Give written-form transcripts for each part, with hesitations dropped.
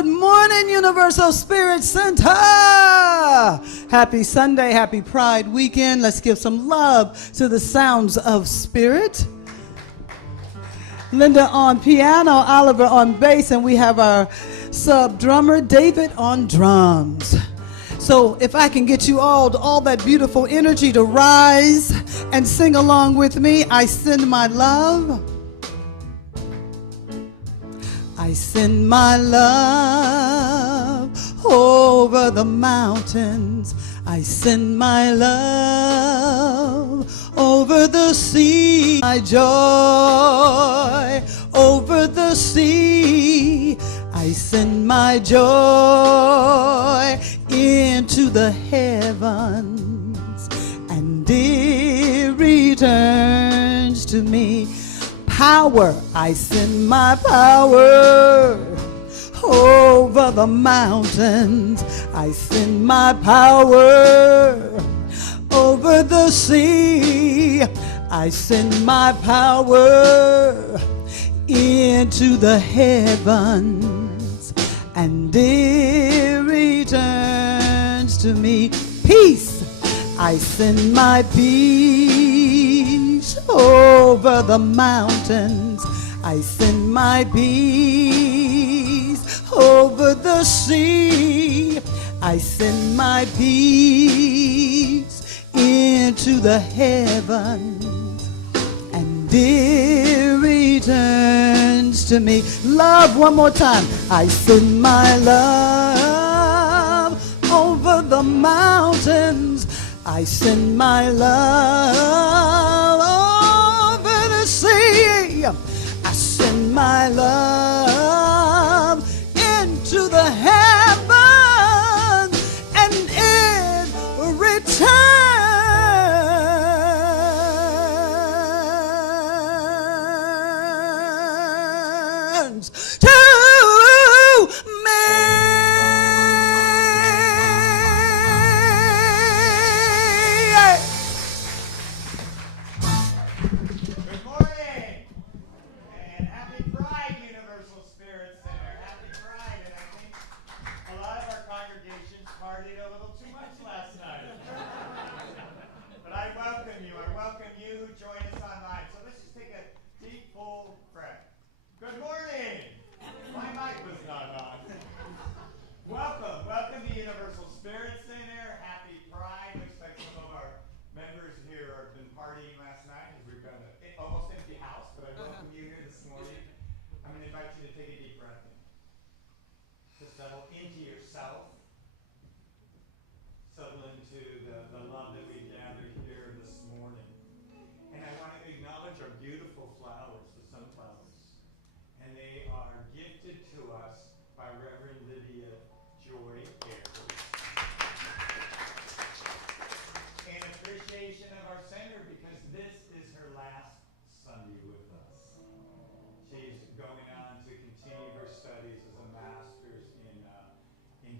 Good morning, Universal Spirit Center. Happy Sunday, happy Pride weekend. Let's give some love to the sounds of spirit. Linda on piano, Oliver on bass, and we have our sub drummer, David, on drums. So if I can get you all that beautiful energy to rise and sing along with me, I send my love. I send my love over the mountains. I send my love over the sea. My joy over the sea. I send my joy into the heavens, and it returns to me. Power, I send my power over the mountains. I send my power over the sea. I send my power into the heavens, and it returns to me. Peace, I send my peace over the mountains. I send my peace over the sea. I send my peace into the heavens, and it returns to me. Love, one more time. I send my love over the mountains. I send my love over the sea. I send my love into the heavens, and it returns to me. Good morning, and happy Pride, Universal Spirit Center. Happy Pride, and I think a lot of our congregations partied a little too much last night. But I welcome you who join us online. So let's just take a deep, full breath. Good morning. My mic was not on. Welcome to Universal Spirit Center. Happy Pride. Looks like some of our members here have been partying last night because we've got an almost empty house, but I welcome you here this morning. I'm going to invite you to take a deep breath in. To settle into yourself. Settle into the love that we gathered here this morning. And I want to acknowledge our beautiful flowers, the sunflowers. And they are gifted to us by Reverend Lydia Joy Ayers. In appreciation of our center, because this is her last Sunday with us. She's going on to continue her studies as a master's in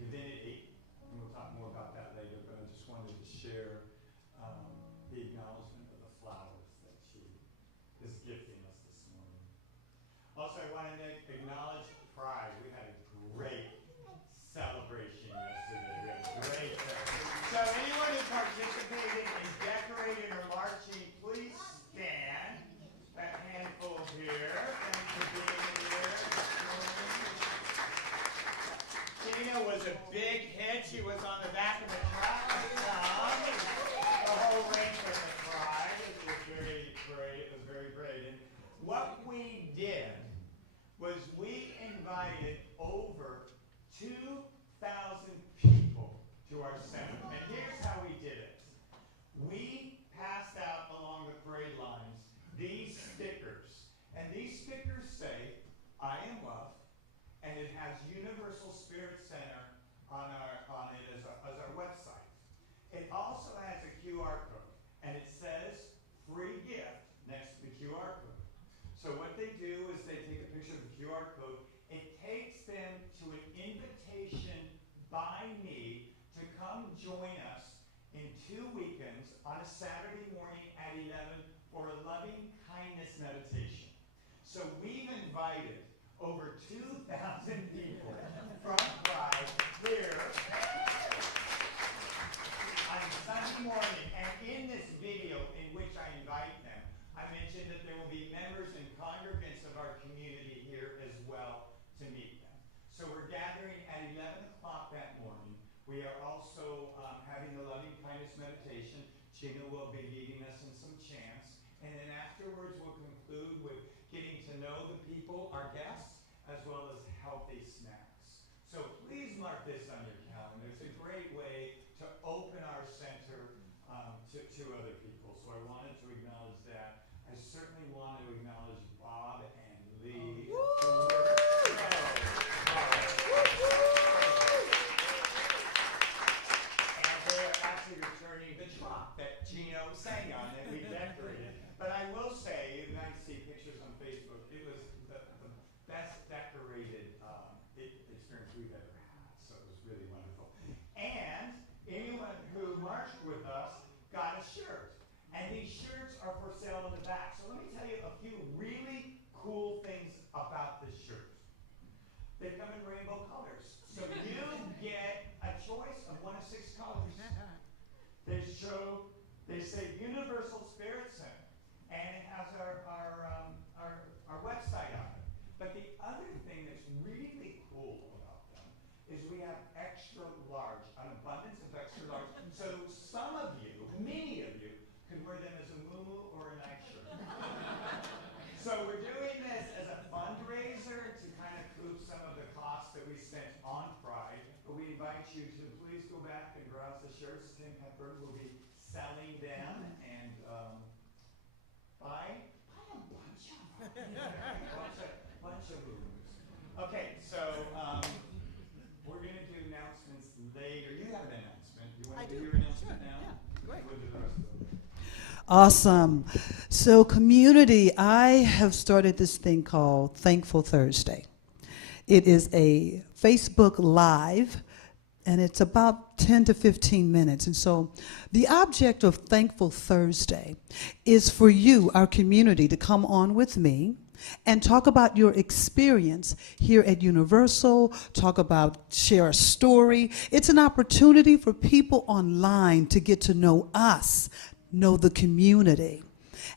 divinity, and we'll talk more about that later, but I just wanted to share the acknowledgement of the flowers that she is gifting us this morning. Also, I wanted to acknowledge Pride. We had a great celebration yesterday. We had a great So anyone who participated in decorating or marching, please stand. That handful here. Thanks for being here this morning. Tina was a big hit. She was on the back of the truck. The whole race was a pride. It was very great. It was very great. And what we did was we invited over 2,000 people to our center. And here's how we did it. We passed out along the parade lines these stickers. And these stickers say, I am love. And it has Universal Spirit Center on it as our website. It also has a QR code. And it says free gift next to the QR code. So what they do is they take a picture of the QR code. It takes them to an invitation by me to come join us in 2 weekends on a Saturday morning at 11 for a loving kindness meditation. So we've invited over 2,000 people from Pride here on Sunday morning. And in this video in which I invite them, I mentioned that there will be members and congregants of our community here as well to meet them. So we're gathering at 11 o'clock that morning. We are also having the loving kindness meditation. Gina will be leading us in some chants. And then afterwards we'll conclude with getting to know the people, our guests, as well as healthy snacks. So please mark this on your calendar. It's a great way to open our center to other people. So I wanted to acknowledge that. I certainly want to acknowledge Bob and Lee. And they're actually returning the truck that Gino sang on that we decorated. But I will say, you might see pictures on Facebook, it was the best decorated experience we've ever had. So it was really wonderful. And anyone who marched with us got a shirt. And these shirts are for sale in the back. So let me tell you a few really cool things about the shirts. They come in rainbow colors. So you get a choice of one of 6 colors. They say Universal Spirit Center. And it has our website on it. But the other thing that's really cool about them is we have extra large, an abundance of extra large. So some of you, many of you, can wear them as a muumuu or a nightshirt. So we're doing this as a fundraiser to kind of recoup some of the costs that we spent on Pride. But we invite you to please go back and browse the shirts. Tim Hepburn will be selling them and buy a bunch of moves. Okay, so we're going to do announcements later. You have an announcement. You want to do your announcement now? Yeah, great. We'll do the rest of them. Awesome. So community, I have started this thing called Thankful Thursday. It is a Facebook Live, and it's about 10 to 15 minutes. And so the object of Thankful Thursday is for you, our community, to come on with me and talk about your experience here at Universal, share a story. It's an opportunity for people online to get to know us, know the community.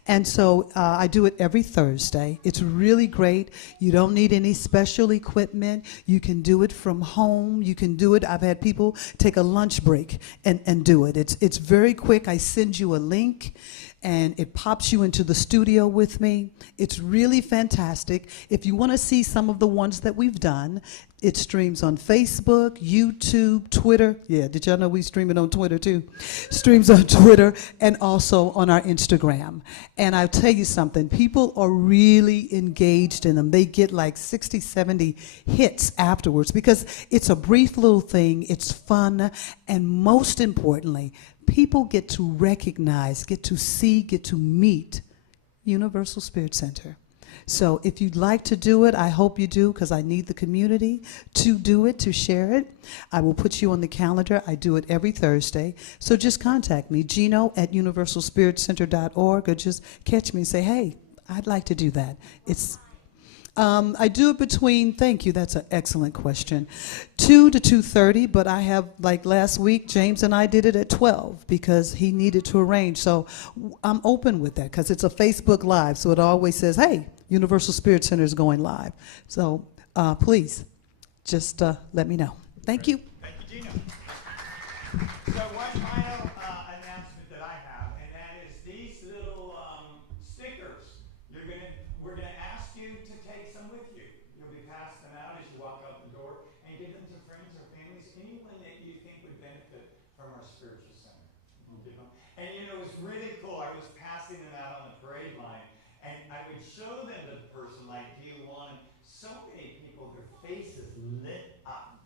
And so I do it every Thursday. It's really great. You don't need any special equipment. You can do it from home. You can do it. I've had people take a lunch break and do it. It's very quick. I send you a link, and it pops you into the studio with me. It's really fantastic. If you want to see some of the ones that we've done, it streams on Facebook, YouTube, Twitter. Yeah, did y'all know we stream it on Twitter too? Streams on Twitter and also on our Instagram. And I'll tell you something, people are really engaged in them. They get like 60, 70 hits afterwards because it's a brief little thing, it's fun, and most importantly, people get to recognize, get to see, get to meet Universal Spirit Center. So if you'd like to do it, I hope you do, because I need the community to do it, to share it. I will put you on the calendar. I do it every Thursday. So just contact me, Gino@universalspiritcenter.org, or just catch me and say, hey, I'd like to do that. I do it between, thank you, that's an excellent question, 2 to 2:30, but I have, like last week, James and I did it at 12 because he needed to arrange. So I'm open with that because it's a Facebook Live, so it always says, hey, Universal Spirit Center is going live. So please, just let me know. Thank you. Thank you, Gina. So one final announcement that I have, and that is these little stickers. We're gonna ask you to take some with you. You'll be passing them out as you walk out the door, and give them to friends or families, anyone that you think would benefit from our spiritual center. And you know, it's really cool. I was passing them out on the parade line, and I would show them to the person, like, do you want? So many people, their faces lit up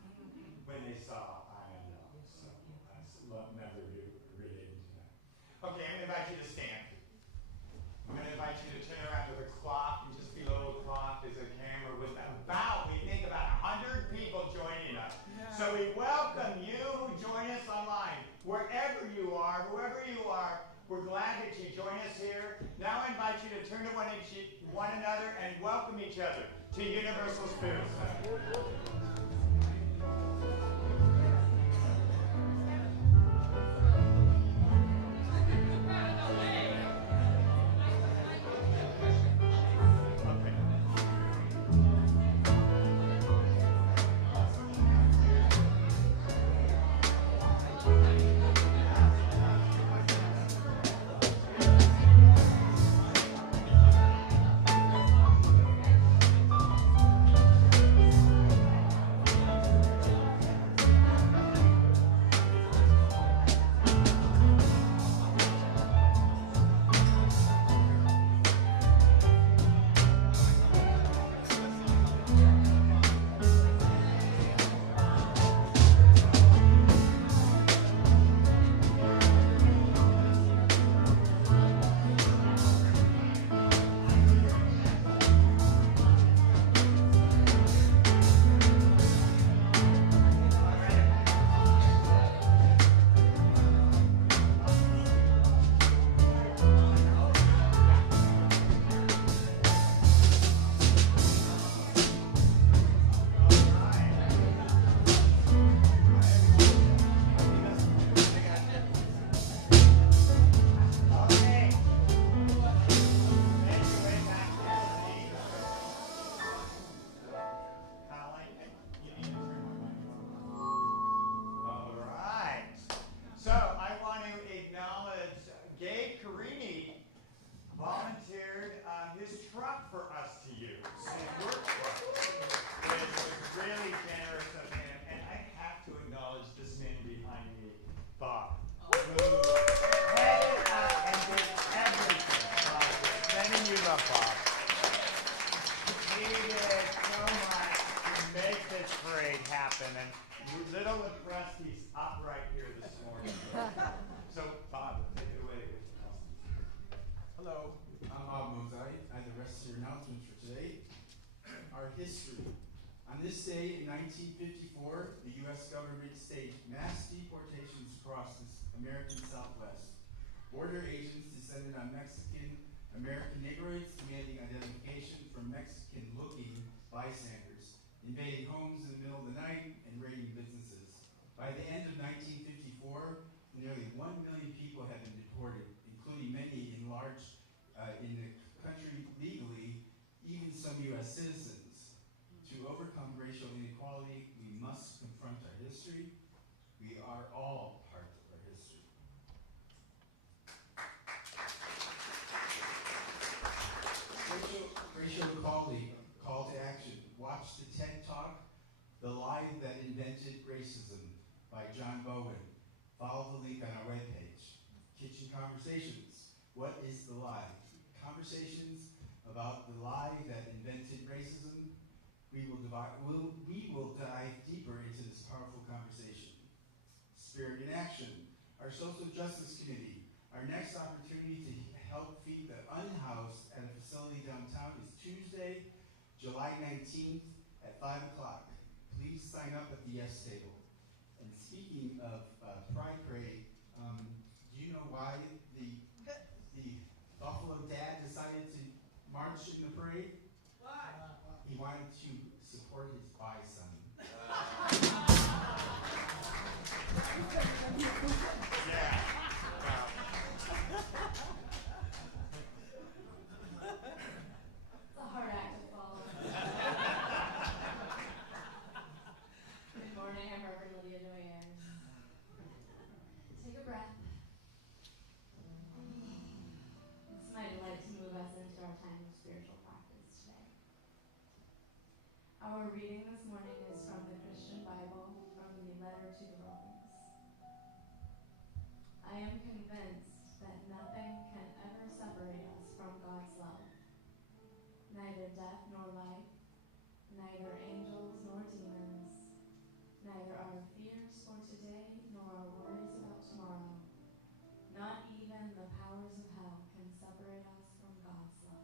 when they saw I am now. So that's another related to that. Okay, I'm going to invite you to stand. I'm going to invite you to turn around with a clock, and just below the clock is a camera with we think about 100 people joining us. Yeah. So we welcome you who join us online. Wherever you are, whoever you are, we're glad turn to one another and welcome each other to Universal Spirit Center. History. On this day in 1954, the U.S. government staged mass deportations across the American Southwest. Border agents descended on Mexican-American neighborhoods demanding identification from Mexican-looking bystanders, invading homes in the middle of the night and raiding businesses. By the end of 1954, nearly 1 million people had been deported, including many in the country legally, even some U.S. citizens. To overcome racial inequality, we must confront our history. We are all part of our history. Racial equality, call to action. Watch the TED Talk, The Lie That Invented Racism by John Bowen. Follow the link on our webpage. Kitchen Conversations, What is the Lie? Conversations about the lie that invented racism. We will dive deeper into this powerful conversation. Spirit in Action, our Social Justice Committee. Our next opportunity to help feed the unhoused at a facility downtown is Tuesday, July 19th at 5 o'clock. Please sign up at the Yes table. And speaking of Pride Parade, do you know why the Buffalo Dad decided to march in the parade? Why? He wanted to support his bi-son. Yeah. It's a hard act to follow. Good morning, I'm Reverend Lydia Doyen. Take a breath. It's my delight to move us into our time of spiritual practice today. Our reading this morning is from the Christian Bible, from the letter to the Romans. I am convinced that nothing can ever separate us from God's love. Neither death nor life, neither angels nor demons, neither our fears for today nor our worries about tomorrow, not even the powers of hell can separate us from God's love.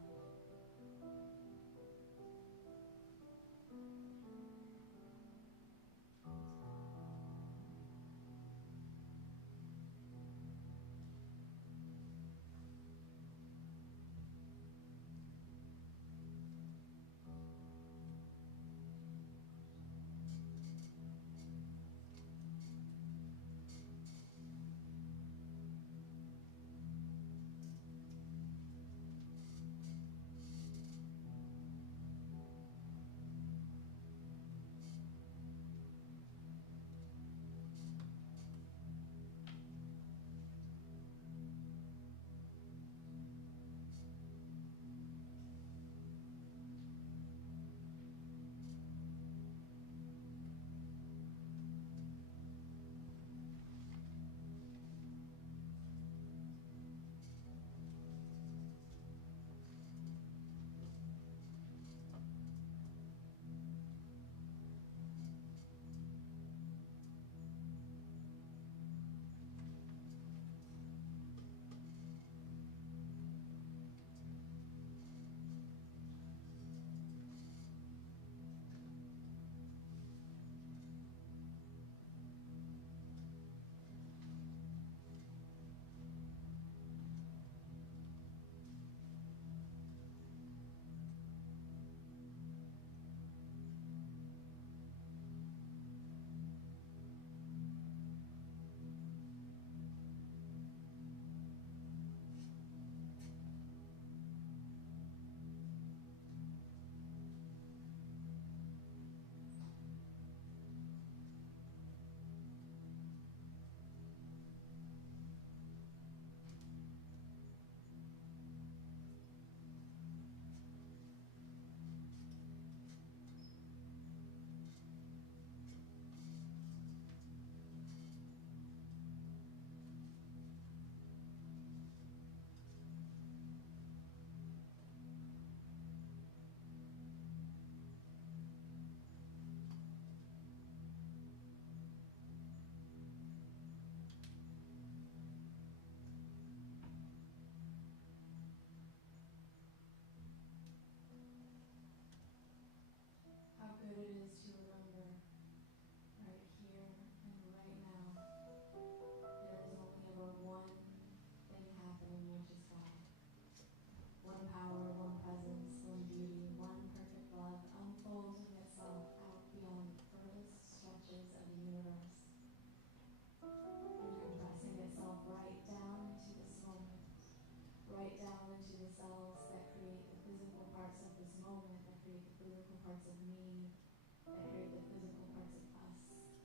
that create the physical parts of us,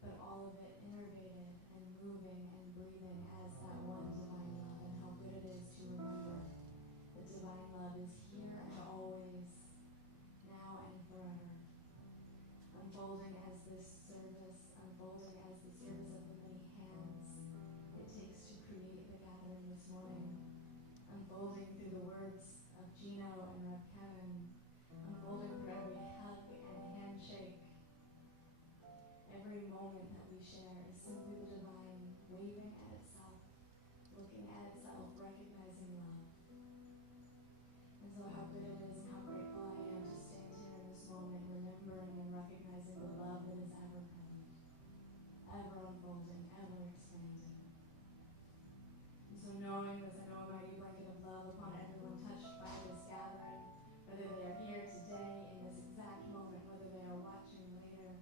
but all of it innervated and moving and breathing as that one divine love. And how good it is to remember that divine love is here and always, now and forever, unfolding as this service, unfolding as the service of the many hands it takes to create the gathering this morning, unfolding through the words of Gino and Rev Kevin, unfolding through every hug and handshake. Every moment that we share is simply the divine waving at itself, looking at itself, recognizing love. And so how good it is and how grateful I am to stand here in this moment, remembering and recognizing the love that is ever present, ever unfolding, ever expanding. And so knowing there's a mighty blanket of love upon everyone touched by this gathering, whether they are here today in this exact moment, whether they are watching later,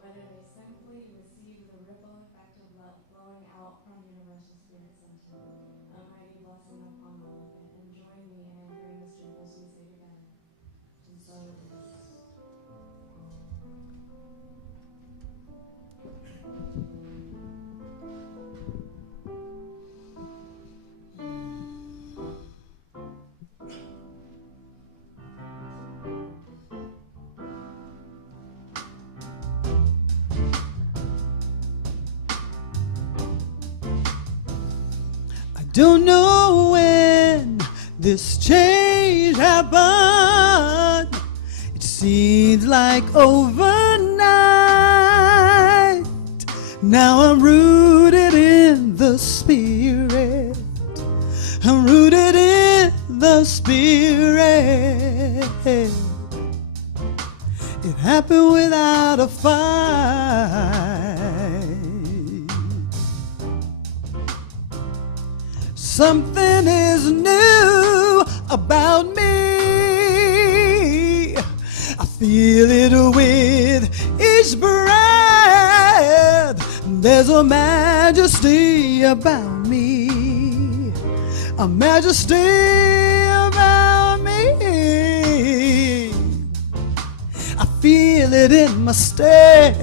whether they simply receive the ripple effect of love flowing out from Universal Spirit Center. A mighty blessing upon all of it. And join me in anchoring this truth as we say together. And so it is. Don't know when this change happened. It seems like overnight. Now I'm rooted in the Spirit. I'm rooted in the Spirit. It happened without a fight. Something is new about me. I feel it with each breath. There's a majesty about me. A majesty about me. I feel it in my step.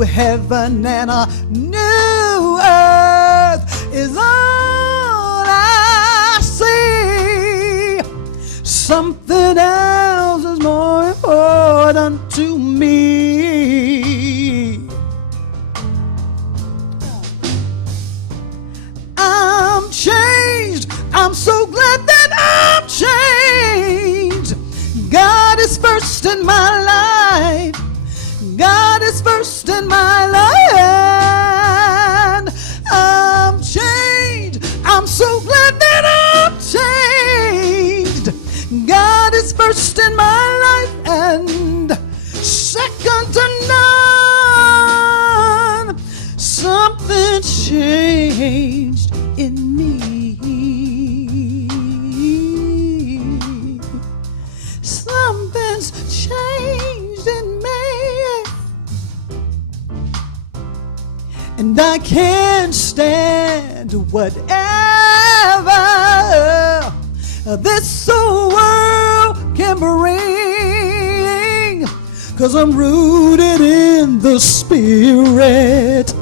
Heaven and a new earth is all I see. Something else is more important to me. I'm changed. I'm so glad that I'm changed. God is first in my life. God is first in my life, and I'm changed. I'm so glad that I'm changed. God is first in my life, and second to none. Something changed in me. Something's changed in me. And I can't stand whatever this whole world can bring, 'cause I'm rooted in the Spirit.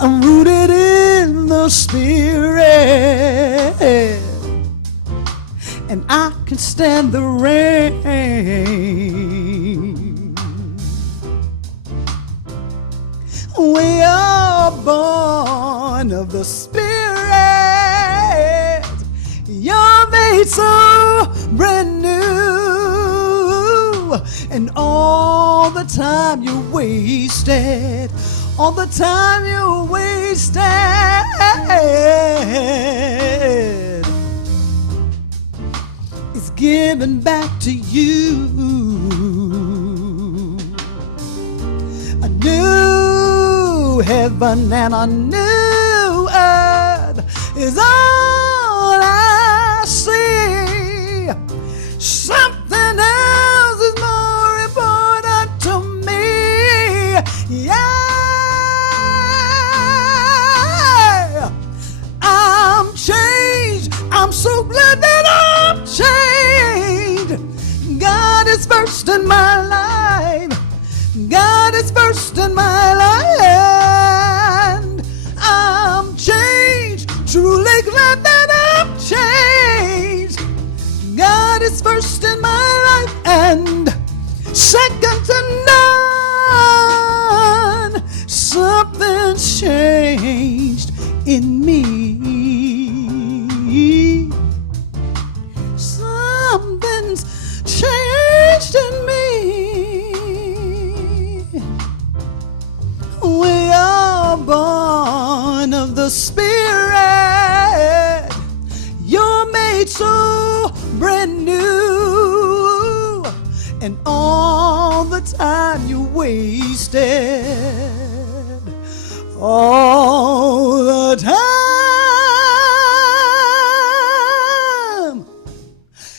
I'm rooted in the Spirit. And I can stand the rain. We are born of the Spirit. You're made so brand new. And all the time you wasted, all the time you wasted, is given back to you. A new heaven and a new earth is all I see. Something else is more important to me. Yeah. is first in my life, and I'm changed. Truly glad that I'm changed. God is first in my life and second to none. Something's changed in me. Something's changed in me. We are born of the Spirit. You're made so brand new, and all the time you wasted, all the time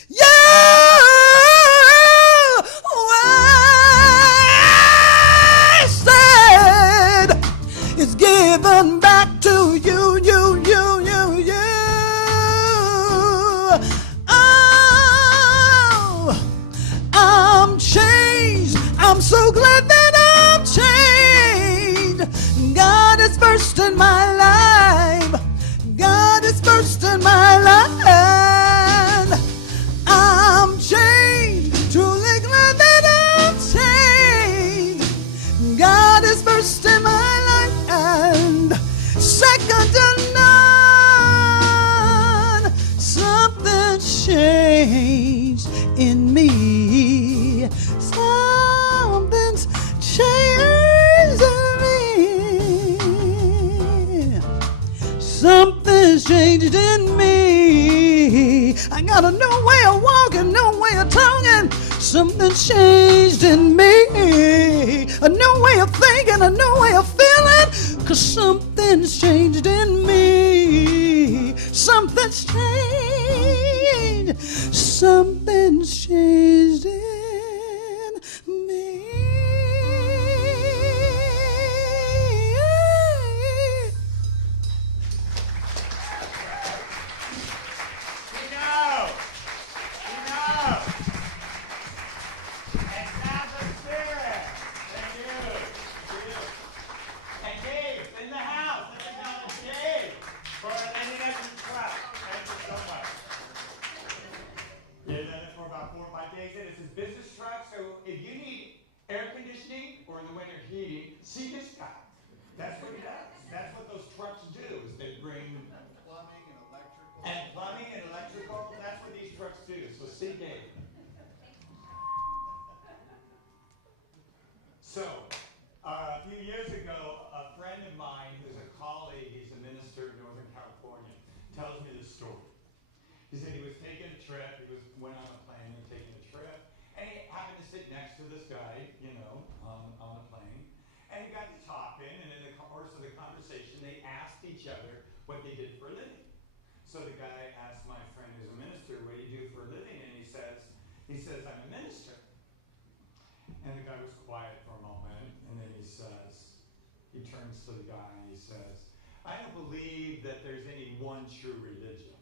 you wasted is given back to you. Oh, I'm changed. I'm so glad that I'm changed. God is first in my life. God is first in my life. And I'm changed. Truly glad that I'm changed. God is first in my life and second to none. Something changed in me. Something's changed in me. Something's changed in me. I got a new way of walking, new way of talking. Something's changed in me. A new way of thinking, a new way of feeling. 'Cause something's changed in me. Something's changed. Something's changed in me. And now the Spirit. Thank you. And Dave in the house. Let's acknowledge Dave for lending us his truck. Thank you so much. He's done it for about 4 or 5 days. And it's his business truck. So if you need air conditioning or in the winter heating, see this guy. That's what he does. That's what those trucks do. Is they bring plumbing and electrical. That's what these trucks do. So see Dave. So, a few years ago, a friend of mine who's a colleague, he's a minister in Northern California, tells me this story. He said he was taking a trip, went on a plane and taking a trip, and he happened to sit next to this guy, on a plane, and he got to talking, and in the course of the conversation, they asked each other what they did for a living. So the guy asked my friend who's a minister, what do you do for a living? And he says, I'm a minister. And the guy was quiet for a moment, and then he turns to the guy and he says, I don't believe that there's any one true religion.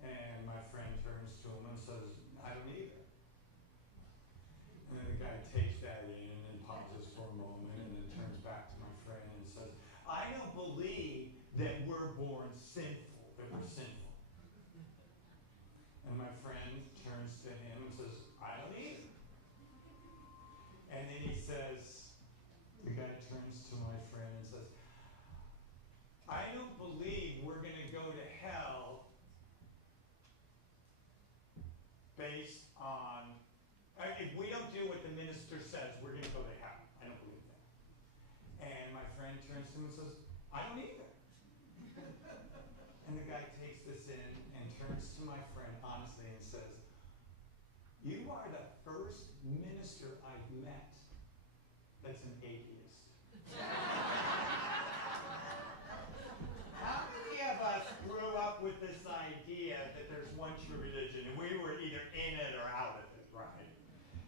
And my friend turns to him and says, I don't either. And then the guy takes that in and then pauses for a moment and then turns back to my friend and says, I don't believe that we're born sinful, that we're sinful. And my friend turns to him and says, I don't either. And then he says, the guy turns to my friend and says, I don't believe we're going to go to hell based on, if we don't do what the minister says, we're going to go to hell. I don't believe that. And my friend turns to him and says, I don't either. And the guy takes this in and turns to my friend honestly and says, you are the first minister I've met that's an atheist. How many of us grew up with this idea that there's one true religion and we were either in it or out of it, right?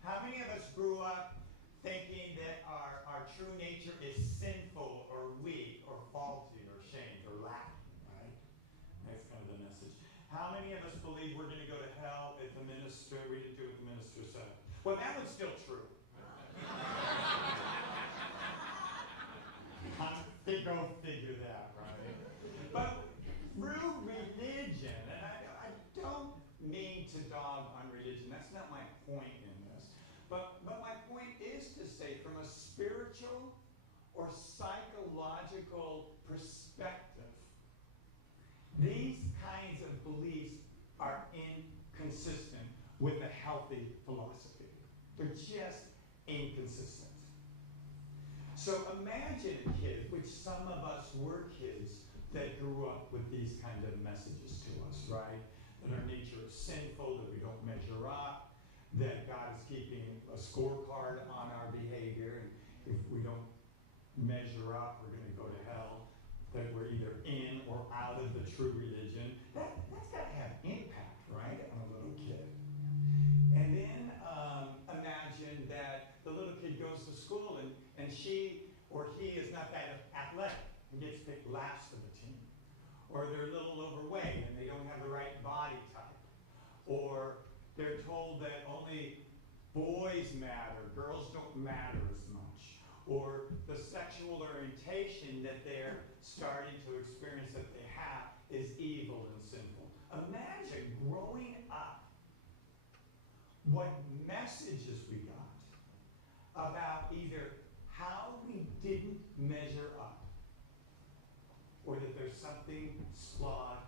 How many of us grew up thinking that our true nature is sinful or weak or faulty or shamed or lacking, right? That's kind of the message. How many of us believe we're going to go to hell if we didn't do what the minister said? Well, that one's still true. Go figure that, right? But through religion, and I don't mean to dog on religion, that's not my point in this. But my point is to say, from a spiritual or psychological perspective, these kinds of beliefs are inconsistent with a healthy philosophy. They're just inconsistent. So imagine a kid, which some of us were kids, that grew up with these kind of messages to us, right? That our nature is sinful, that we don't measure up, that God is keeping a scorecard on our behavior, and if we don't measure up, we're going to go to hell, that we're either in or out of the true religion. That's got to have impact, right, on a little kid. And then imagine that the little kid goes to school and she or he is not that athletic and gets picked last of the team. Or they're a little overweight and they don't have the right body type. Or they're told that only boys matter, girls don't matter as much. Or the sexual orientation that they're starting to experience that they have is evil and sinful. Imagine growing up what messages we got about either how we didn't measure up or that there's something flawed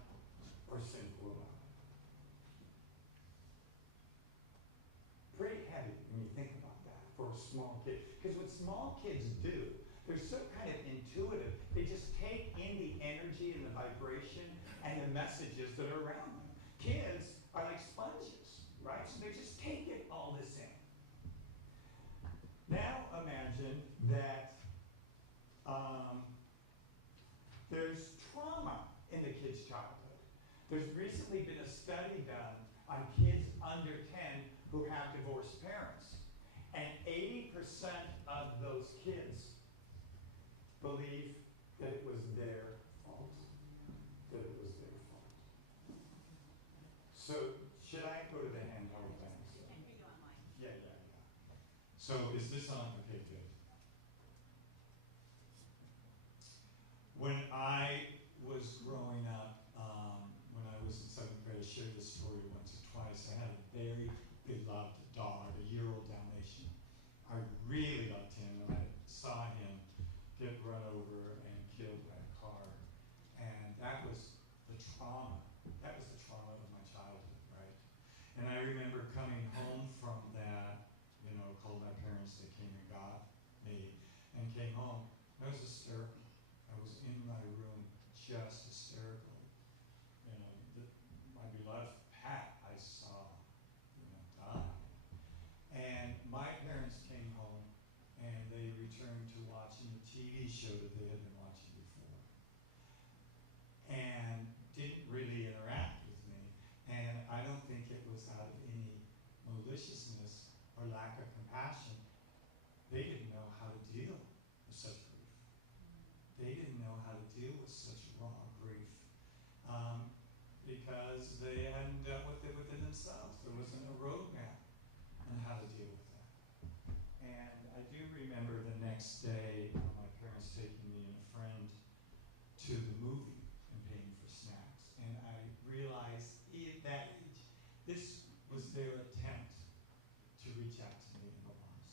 or sinful about it. Pretty heavy when you think about that for a small kid. Because what small kids do, they're so kind of intuitive. They just take in the energy and the vibration and the messages that are around them. Kids are like sponges, right? So they just take it all this in. Now imagine that there's trauma in the kid's childhood. There's recently been a study done on kids under 10 who have divorced parents. And 80% of those kids believe that it was their fault. That it was their fault. So, should I go to the handheld things? Yeah. So, is this on? Okay, good. When I was growing up, when I was in 7th grade, I shared this story once or twice. I had a very beloved dog, a year-old Dalmatian. I really loved him, and I saw him get run over and killed by a car. And that was the trauma. That was the trauma of my childhood, right? And I remember coming home from that, called my parents, they came and got me, and came home. I was hysterical. I was in my room just hysterical. My beloved pet I saw, die. And my parents came home and they returned to watching the TV show that they had been watching before. And didn't really interact with me. And I don't think it was out of any maliciousness or lack of compassion. They didn't know how to deal with such grief. They didn't know how to deal with such raw grief because they hadn't dealt with it within themselves. There wasn't a roadmap on how to deal with that. And I do remember the next day, my parents taking me and a friend to the movie and paying for snacks. And I realized at that age, this was their attempt to reach out to me in the arms.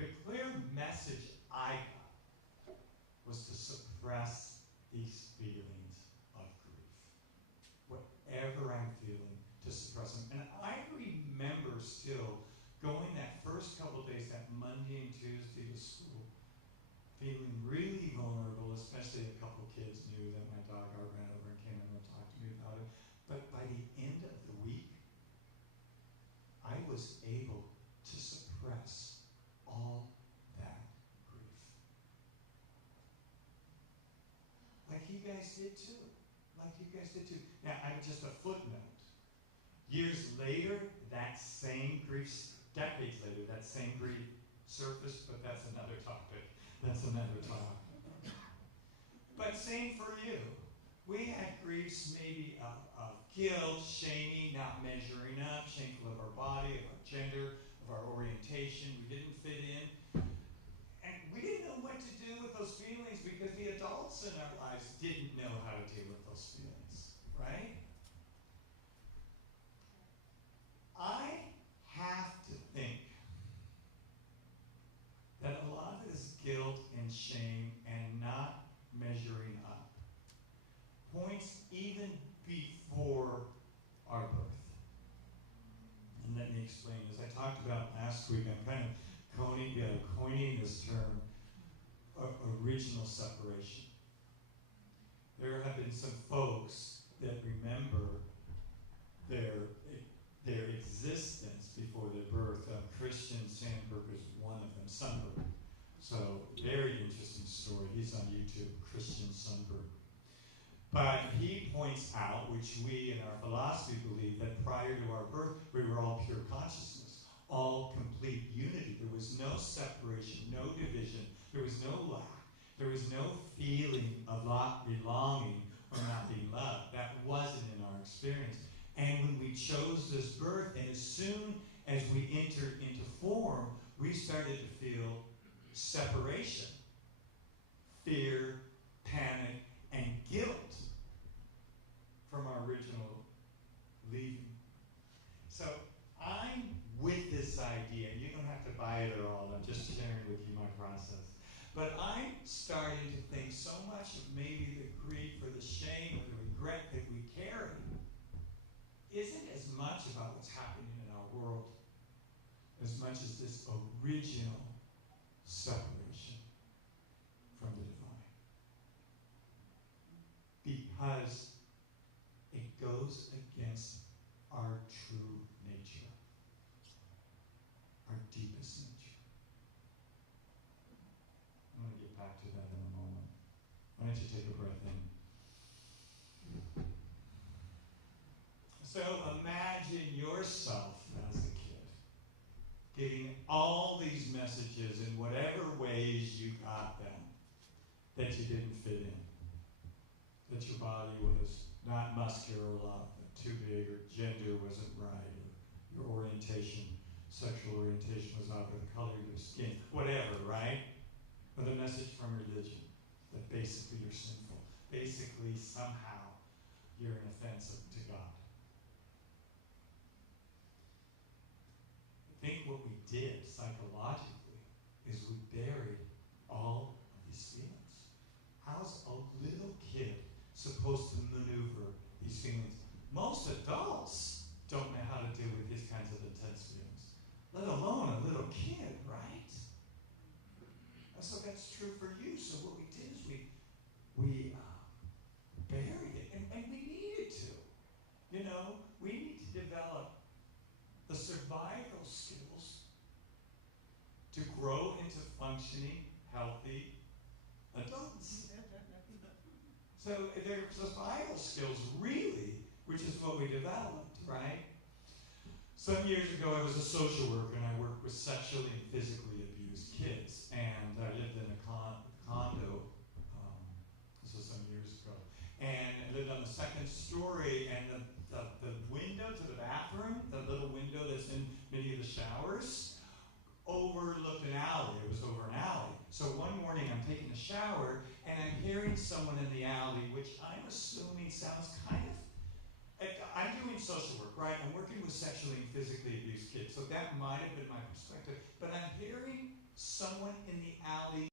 The clear message I got was to suppress these feelings of grief. Whatever I'm feeling, to suppress them. And I remember still going that first couple days, that Monday and Tuesday to school, feeling really vulnerable, especially a couple kids knew that my dog ran over and came in and talked to me about it. But by the end of the week, I was able to suppress all that grief. Like you guys did too. Now, I'm just a footnote. Years later, that same grief, decades later, that same grief surfaced, but that's another topic. But same for you. We had griefs maybe of guilt, shaming, not measuring up, shameful of our body, of our gender, of our orientation. We didn't fit in. And we didn't know what to do with those feelings because guilt and shame and not measuring up. Points even before our birth. And let me explain. As I talked about last week, I'm kind of coining this term, original separation. There have been some folks that remember their existence before their birth. Christian Sandberg is one of them, Sundberg. So, very interesting story. He's on YouTube, Christian Sundberg. But he points out, which we in our philosophy believe, that prior to our birth, we were all pure consciousness, all complete unity. There was no separation, no division. There was no lack. There was no feeling of not belonging or not being loved. That wasn't in our experience. And when we chose this birth, and as soon as we entered into form, we started to feel separation, fear, panic, and guilt from our original leaving. So I'm with this idea. You don't have to buy it at all. I'm just sharing with you my process. But I'm starting to think so much of maybe the grief or the shame or the regret that we carry isn't as much about what's happening in our world as much as this original separation from the divine. Because it goes against our true nature, our deepest nature. I'm going to get back to that in a moment. Why don't you take a breath in? So imagine yourself as a kid, getting all these messages in whatever ways you got them, that you didn't fit in, that your body was not muscular enough, too big, or gender wasn't right, or your orientation, sexual orientation was not the color of your skin, whatever, right? Or the message from religion, that basically you're sinful. Basically, somehow, you're an offense to God. I think what we did psychologically is we buried all of these feelings. How's a little kid supposed to maneuver these feelings? Most adults don't know how to deal with these kinds of intense feelings, let alone a little kid, right? And so that's true for you. So what we did is we buried it, and we needed to. You know, we need to develop the survival skills to grow into functioning, healthy adults. So they're survival skills, really, which is what we developed, right? Some years ago, I was a social worker, and I worked with sexually and physically abused kids. And I lived in a condo, this was some years ago, and I lived on the second story, and the window to the bathroom, the little window that's in many of the showers, overlooked an alley. It was over an alley. So one morning I'm taking a shower and I'm hearing someone in the alley, which I'm assuming sounds kind of, I'm doing social work, right? I'm working with sexually and physically abused kids, so that might have been my perspective. But I'm hearing someone in the alley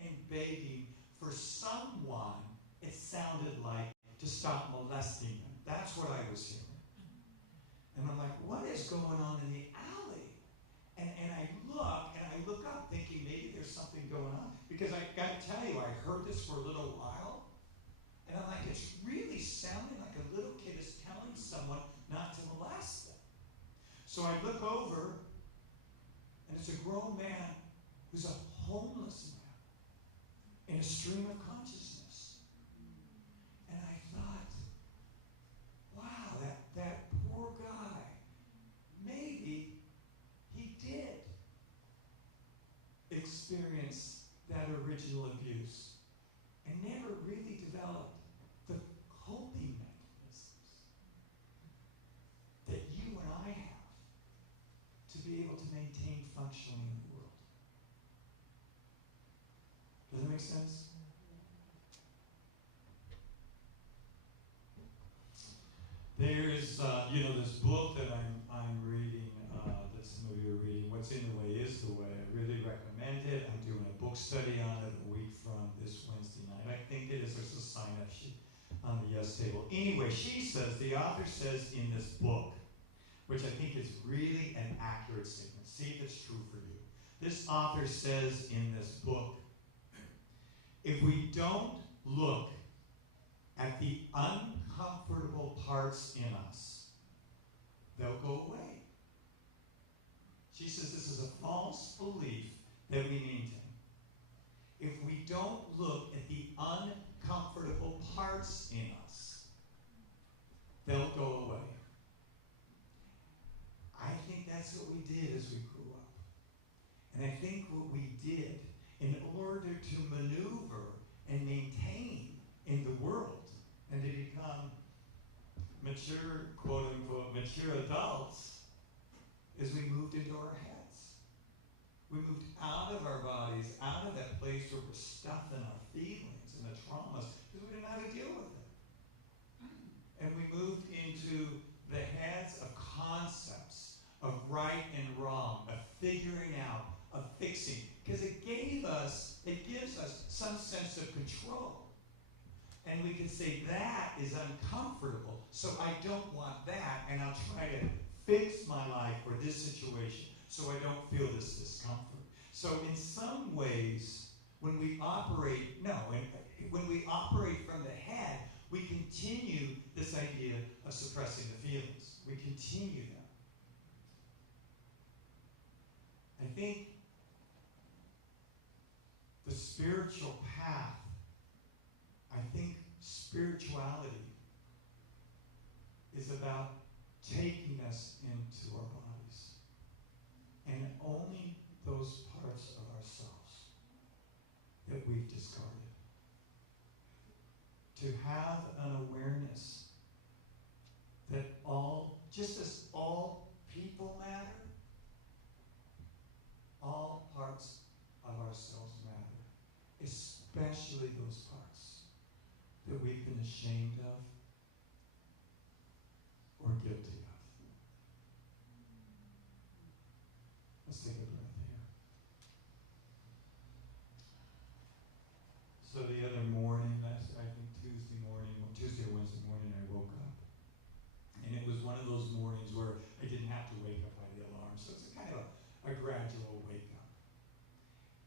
and begging for someone, it sounded like, to stop molesting them. That's what I was hearing. And I'm like, what is going on in the alley? And I look up thinking maybe there's something going on. Because I got to tell you, I heard this for a little while. And I'm like, it's really sounding like a little kid is telling someone not to molest them. So I look over, and it's a grown man who's a homeless man in a stream of consciousness. And I thought, wow, that poor guy, maybe he did experience that original abuse and never really developed the coping mechanisms that you and I have to be able to maintain functioning in the world. Does that make sense? There's, this book that I'm reading, that some of you are reading, What's in the Way is the Way. I really recommend it. I'm doing a book study on it a week from this Wednesday night. I think it is. There's a sign-up sheet on the yes table. Anyway, she says, the author says in this book, which I think is really an accurate statement. See if it's true for you. This author says in this book, if we don't look at the uncomfortable parts in us, they'll go away. She says this is a false belief that we maintain. If we don't look at the uncomfortable parts in us, they'll go away. I think that's what we did as we grew up. And I think what we did in order to maneuver and maintain in the world and to become mature, quote unquote, mature adults, is we moved into our heads. We moved out of our bodies, out of that place where we're stuffed in our feelings and the traumas, because we didn't know how to deal with it. And we moved into the heads of concepts of right and wrong, of figuring out, of fixing, because it gives us some sense of control. And we can say that is uncomfortable, so I don't want that, and I'll try to fix my life or this situation so I don't feel this discomfort. So in some ways, when we operate from the head, we continue this idea of suppressing the feelings. We continue that. I think the spiritual path, I think spirituality is about taking us into our bodies and only those parts of ourselves that we've discarded. To have an awareness that just as all people matter, all parts of ourselves matter, especially those parts that we've been ashamed of or guilty of. Let's take a breath here. So the other morning, I think Tuesday or Wednesday morning, I woke up. And it was one of those mornings where I didn't have to wake up by the alarm. So it's a kind of a gradual wake up.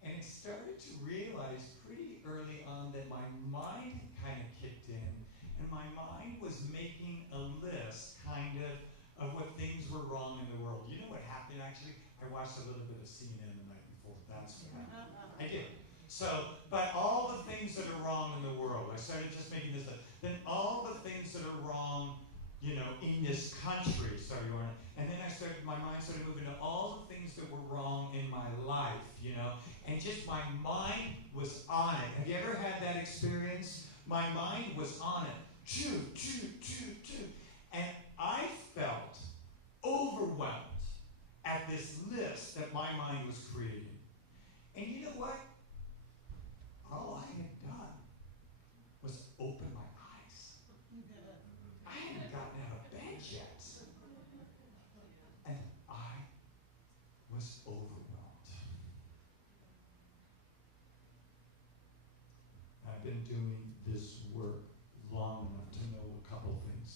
And I started to realize pretty early on that my mind kind of kicked in. And my mind was making a list, kind of what things were wrong in the world. You know what happened, actually? I watched a little bit of CNN the night before. That's what happened. I did. So, but all the things that are wrong in the world, I started just making this list. Then all the things that are wrong, in this country started going on. And then my mind started moving to all the things that were wrong in my life, and just my mind was on it. Have you ever had that experience? My mind was on it. Choo. And I felt overwhelmed at this list that my mind was creating. And you know what? All I had done was open my eyes. I hadn't gotten out of bed yet. And I was overwhelmed. I've been doing this work long enough to know a couple things.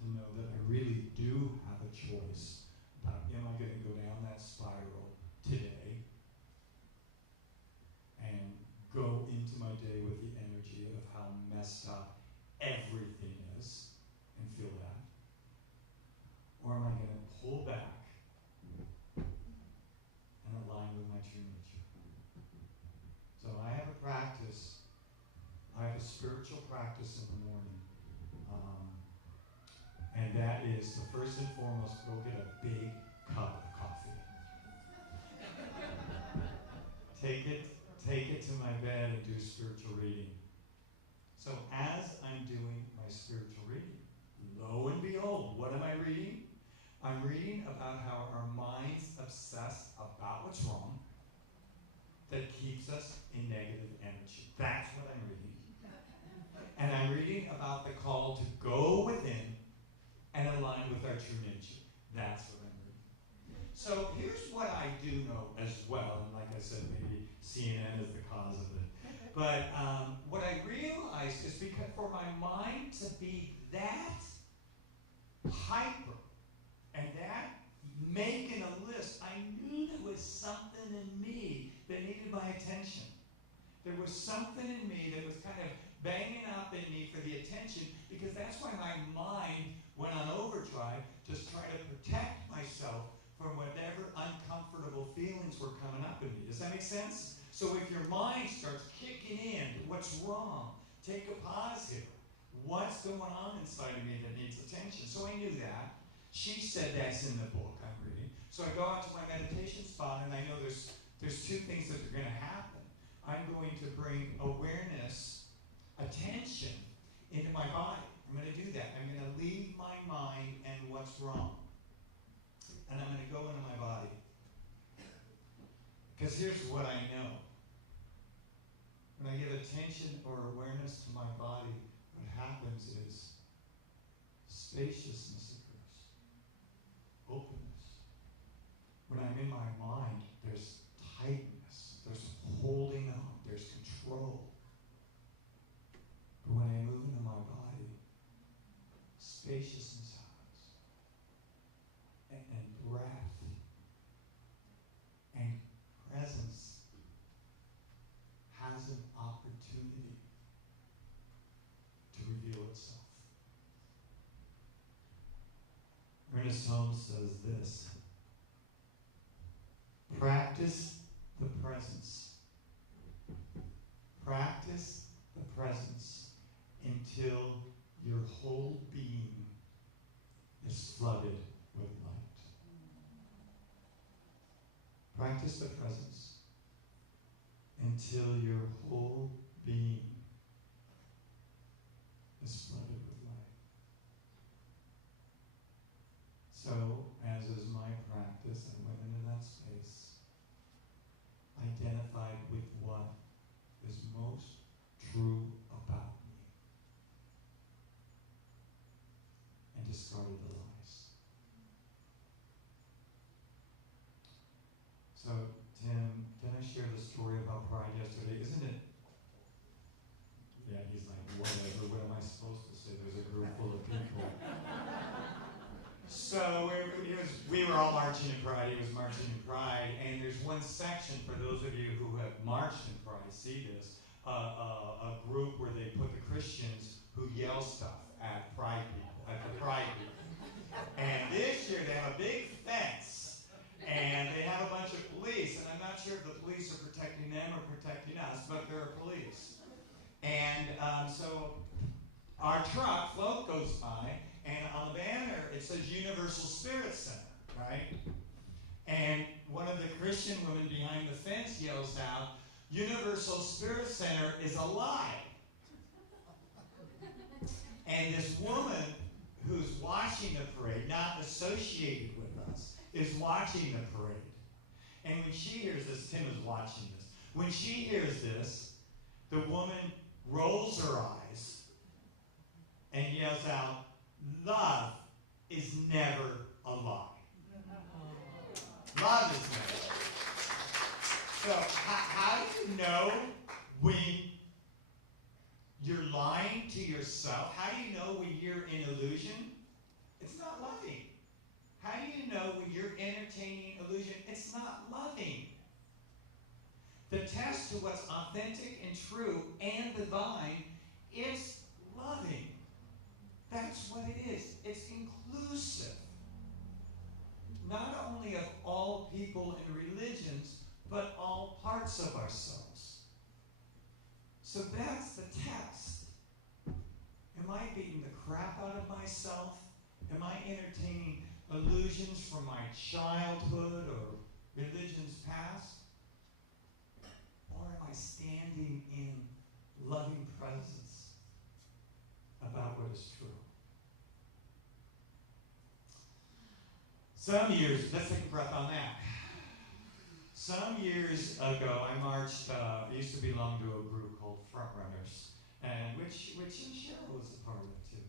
To know that I really do have a choice about, am I going to go down that spiral today and go into my day with the energy of how messed up everything is and feel that? Or am I going to pull back and align with my true nature? So I have a practice. I have a spiritual practice in the morning. And that is to first and foremost go get a big cup of coffee. Take it to my bed and do spiritual reading. So as I'm doing my spiritual reading, lo and behold, what am I reading? I'm reading about how our minds obsess about what's wrong that keeps us in negative energy. That's what I'm reading. And I'm reading about the call to go within and align with our true nature. That's what I'm reading. So here's what I do know as well, I said maybe CNN is the cause of it. But what I realized is because for my mind to be that hyper and that making a list, I knew there was something in me that needed my attention. There was something in me that was kind of banging up in me for the attention, because that's why my mind went on overdrive to try to protect myself from whatever uncomfortable feelings were coming up in me. Does that make sense? So if your mind starts kicking in, what's wrong? Take a pause here. What's going on inside of me that needs attention? So I knew that. She said that's in the book I'm reading. So I go out to my meditation spot, and I know there's two things that are going to happen. I'm going to bring awareness, attention into my body. I'm going to do that. I'm going to leave my mind and what's wrong. And I'm going to go into my body. Because here's what I know. When I give attention or awareness to my body, what happens is spaciousness occurs. Openness. When I'm in my mind, there's tightness. There's holding on. There's control. But when I move into my body, spaciousness happens. And breath. And presence has an opportunity to reveal itself. Ernest Holmes says this: practice the presence. Practice the presence until your whole being is flooded with light. Practice the presence until your whole being is flooded with light. So, as is my practice, I went into that space, identified with what is most true about me, and discarded the lies. So, Tim, can I share the story about pride yesterday? Isn't it? Yeah, he's like, whatever, what am I supposed to say? There's a group full of people. So we were all marching in Pride. He was marching in Pride, and there's one section for those of you who have marched in Pride. See this: a group where they put the Christians who yell stuff at Pride people, at the Pride people. And this year they have a big fence, and they have a bunch of police. And I'm not sure if the police are protecting them or protecting us, but there are police. And so our truck float goes by. And on the banner, it says Universal Spirit Center, right? And one of the Christian women behind the fence yells out, Universal Spirit Center is a lie. And this woman who's watching the parade, not associated with us, is watching the parade. And when she hears this, Tim is watching this. When she hears this, the woman rolls her eyes and yells out, love is never a lie. Love is never a lie. So how do you know when you're lying to yourself? How do you know when you're in illusion? It's not loving. How do you know when you're entertaining illusion? It's not loving. The test to what's authentic and true and divine is loving. That's what it is. It's inclusive. Not only of all people and religions, but all parts of ourselves. So that's the test. Am I beating the crap out of myself? Am I entertaining illusions from my childhood or religions past? Or am I standing in loving presence about what is true? Some years, let's take a breath on that. Some years ago, I marched, used to belong to a group called Front Runners, and which Cheryl was a part of too.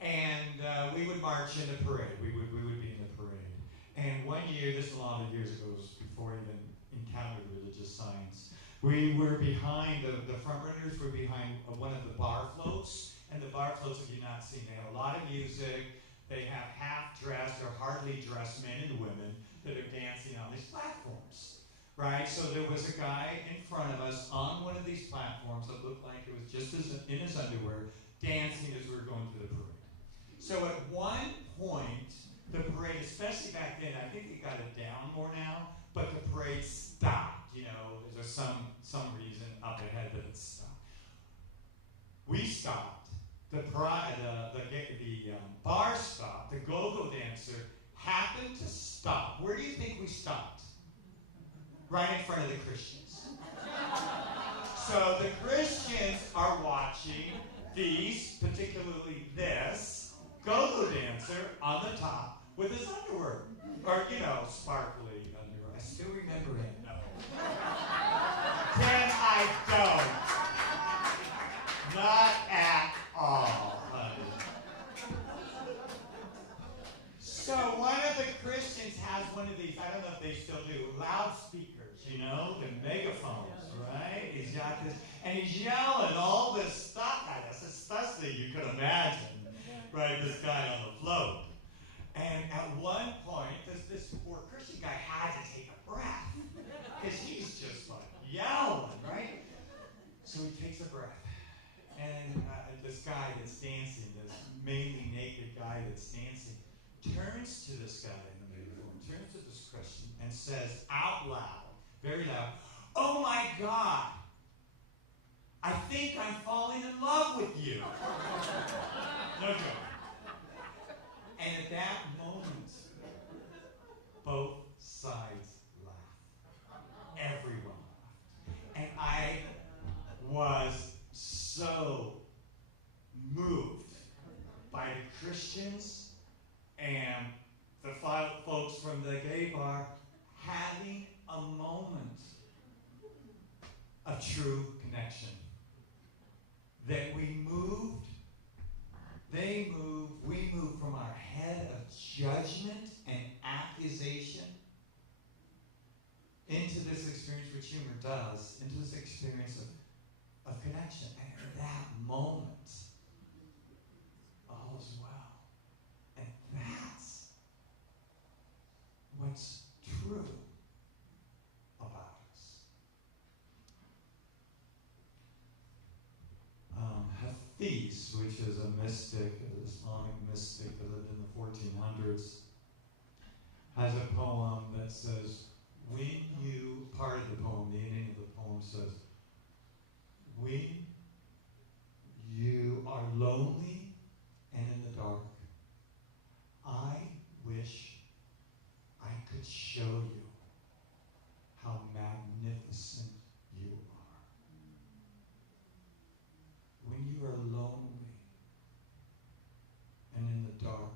And we would march in the parade. We would be in the parade. And one year, this is a lot of years ago, it was before I even encountered religious science. We were behind, the front runners were behind one of the bar floats. And the bar floats, if you've not seen, they have a lot of music. They have half-dressed or hardly dressed men and women that are dancing on these platforms, right? So there was a guy in front of us on one of these platforms that looked like it was just in his underwear, dancing as we were going through the parade. So at one point, the parade, especially back then, I think they got it down more now, but the parade stopped. You know, there's some reason up ahead that it stopped. We stopped. The bar stopped. The go-go dancer happened to stop. Where do you think we stopped? Right in front of the Christians. So the Christians are watching these, particularly this, go-go dancer on the top with his underwear. Or, you know, sparkly underwear. I still remember it. No. Then I don't. Not at all, honey. So one of the Christians has one of these, I don't know if they still do, loudspeakers, you know, the megaphones, right? He's got this, and he's yelling all this stuff at us, especially you could imagine, right, this guy on the float. And at one point, this poor Christian guy had to take a breath, because he's just like yelling, right? So he takes a breath. And this guy that's dancing, this mainly naked guy that's dancing, turns to this guy in the megaphone, turns to this Christian, and says out loud, very loud, "Oh my God, I think I'm falling in love with you." No joke. And at that moment, both sides laughed. Everyone laughed. And I was so moved by the Christians and the folks from the gay bar having a moment of true connection. That we moved, they moved, we moved from our head of judgment and accusation into this experience, which humor does, into this experience of connection. And in that moment, all is well. And that's what's true about us. Hafiz, which is a mystic, an Islamic mystic that lived in the 1400s, has a poem that says, part of the poem, the ending of the poem says, when you are lonely and in the dark, I wish I could show you how magnificent you are. When you are lonely and in the dark,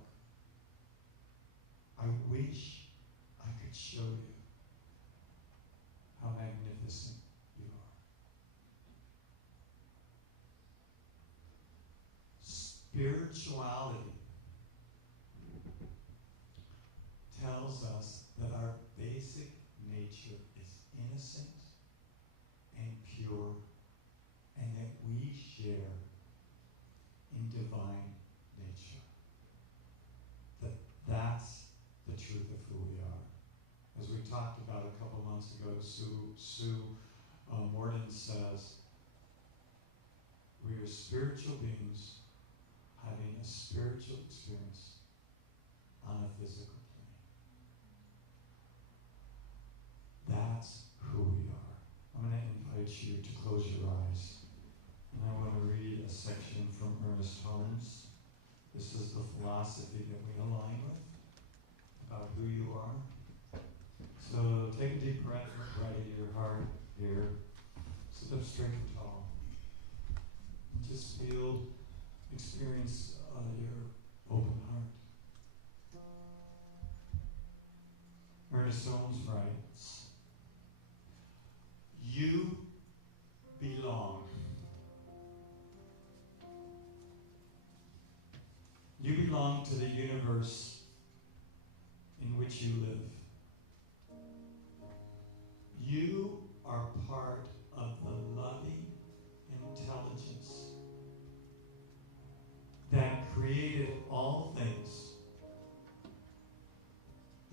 I wish I could show you how magnificent you are. Spirituality tells us that our basic nature is innocent and pure, and that we share in divine nature. That's the truth of who we are. As we talked about a couple months ago, Sue Morden says, we are spiritual beings having a spiritual experience on a physical plane. That's who we are. I'm going to invite you to close your eyes. And I want to read a section from Ernest Holmes. This is the philosophy that we align with about who you are. So take a deep breath right into your heart here. Sit up straight and tall. And just experience your open heart. Ernest Holmes writes, you belong. You belong to the universe in which which you live. You are part of the loving intelligence that created all things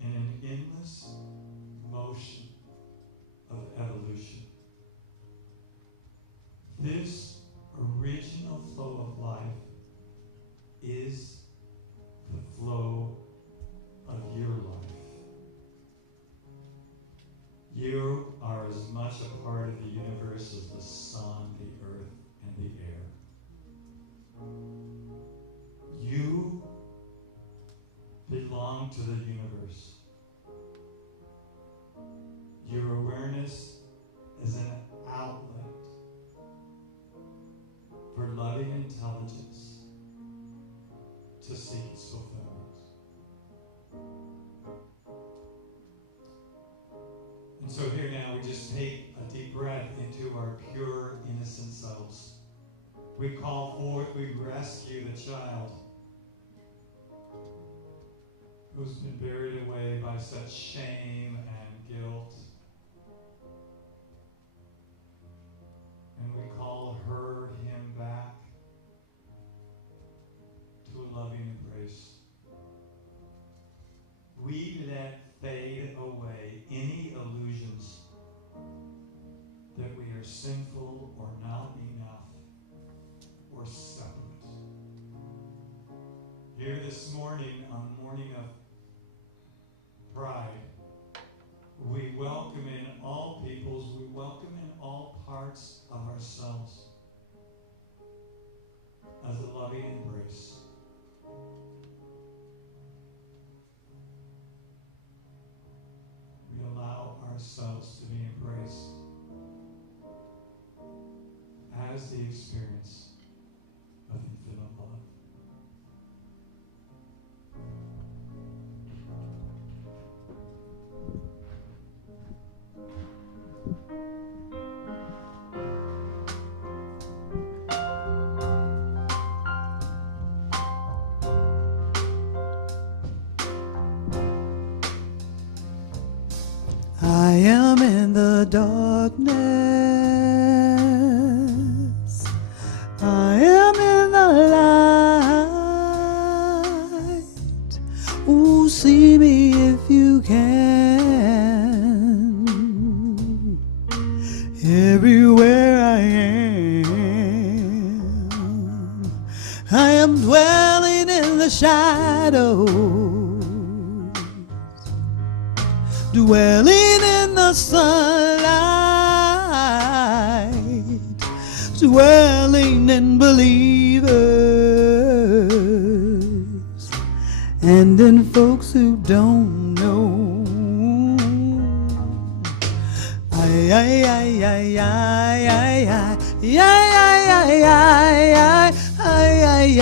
in an endless motion of evolution. This original flow of life is the flow of your life. You are as much a part of the universe as the sun, the earth, and the air. You belong to the universe. Your awareness is an outlet for loving intelligence to seek its fulfillment. And so here now we just take a deep breath into our pure, innocent selves. We call forth, we rescue the child who's been buried away by such shame and guilt. And we call her, him back to a loving embrace. We let fade away any illusions that we are sinful or not enough or separate. Here this morning, on the morning of Pride, we welcome in all peoples, we welcome in all parts of ourselves as a loving embrace. We allow ourselves to be embraced as the experience of infinite love. I am in the darkness. I am in the light. Oh, see me if you can. Everywhere I am dwelling in the shadows, dwelling in the sunlight, dwelling in believers and in folks who don't know. Ay, ay, ay, ay, ay, ay, ay, ay, ay, ay,